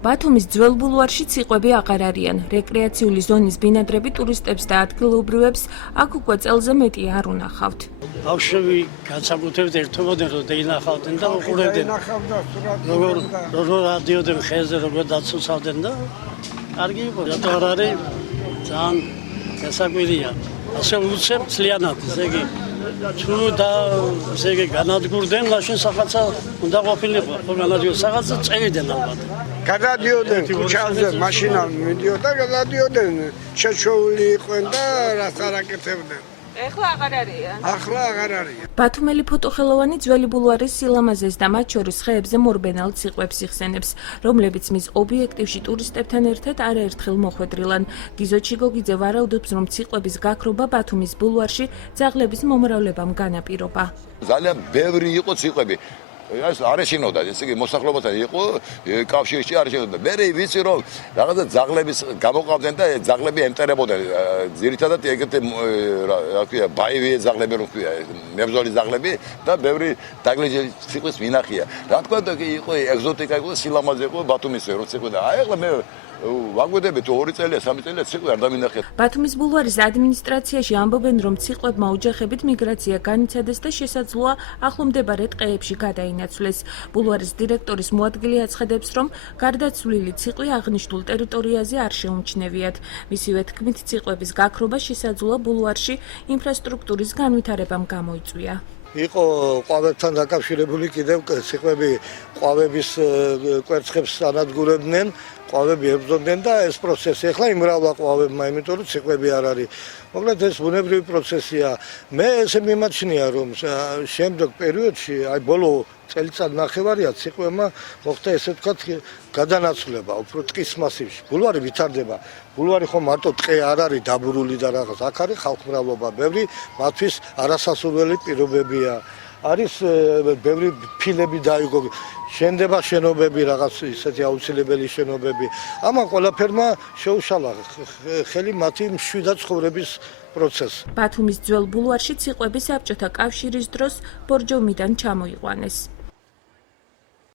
ბათუმის ძველ ბულვარში ციყვები აღარ არიან. რეკრეაციული ზონის ბინადრები ტურისტებს და ადგილობრივებს აქ უკვე წელზე მეტი არ უნახავთ. ბავშვები განსაკუთრებით ერთობოდნენ, რომ დაინახავდნენ და უყურებდნენ. როგორ ადიოდნენ ხეზე, როგორ დაცოცავდნენ და კარგი იყო. რატო არ არის? ძალიან გასაკვირია. ასე უცებ ძლიანად, ესე იგი თუ და ესე იგი განადგურდნენ, მაშინ რაღაცა უნდა ყოფილიყო. ხო განადგურდნენ, რაღაცა წევიდნენ ალბათ. გადადიოდნენ ქუჩაზე, მაშინა მიდიოდა, გადადიოდნენ, შეშოული იყვნენ და რაც არ აკეთებდნენ. ეხლა აღარ არიან. ახლა აღარ არიან. ბათუმელი ფოტოხელოვანი ძველი ბულვარის სილამაზეს და მათ შორის ხეებზე მორბენალ ციყვებს იხსენებს, რომლებიც მის ობიექტივში ტურისტებთან ერთად არაერთხელ მოხვედრილან. გიზო ჩიგოგიძე ვარაუდობს, რომ ციყვების გაქრობა ბათუმის ბულვარში ძაღლების მომრავლებამ განაპირობა. ძალიან ბევრი იყო ციყვები. ეს არ ეშინოდა, ესე იგი მოსახლეობასთან იყო კავშირში არ ეშინოდა. მე ვიცი რომ რაღაცა ძაღლების გამოყავდნენ და ძაღლები ემტერებოდნენ. ძირითადად ეგეთი რა ქვია, ბაივი ძაღლები რო ქვია, მებრძოლი ძაღლები და ბევრი დაგლეჯელი ციკლის მინახია. რა თქმა უნდა იყო ეგზოტიკა იყო, სილამაზე იყო ბათუმის როცა იყო და ახლა მე ვაგვედებით 2 წელია 3 წელია ციყვი არ დამინახეთ. ბათუმის ბულვარის ადმინისტრაციაში ამბობენ, რომ ციყვებმა ოჯახებით მიგრაცია განიცადეს და შესაძლოა ახლომდებარე ტყეებში გადაინაცვლეს. ბულვარის დირექტორის მოადგილე აცხადებს, რომ გარდაცვლილი ციყვი აღნიშნულ ტერიტორიაზე არ შეუმჩნევიათ. მისივე თქმით, ციყვების გაქრობა შესაძლოა ბულვარში ინფრასტრუქტურის განვითარებამ გამოიწვია. იყო ყვავებთან დაკავშირებული კიდევ ციყვები ყვავების კვერცხებს ანადგურებდნენ, ყვავები ებრძოდნენ და ეს პროცესი ახლა იმრავლა ყვავებმა, იმიტომ რომ ციყვები არ არის. მოკლედ ეს ბუნებრივი პროცესია. მე ესე მიმაჩნია, რომ შემდეგ პერიოდში, აი ბოლო წელიწად ნახევარია ციყვებმა მოხდა ესე ვთქვათ გადანაცვლება, უფრო ტყის მასივში. ბულვარი ვითარდება. ბულვარი ხო მარტო ტყე არ არის დაბურული და რაღაც. აქ არის ხალხმრავლობა, ბევრი მათთვის არასასურველი პირობებია. არის ბევრი ფილები დაიგო, შენდება შენობები, რაღაც ისეთი აუცილებელი შენობები. ამან ყველაფერმა შეუშალა ხელი მათი მშვიდად ცხოვრების პროცესს. ბათუმის ძველ ბულვარში ციყვები საბჭოთა კავშირის დროს ბორჯომიდან ჩამოიყვანეს.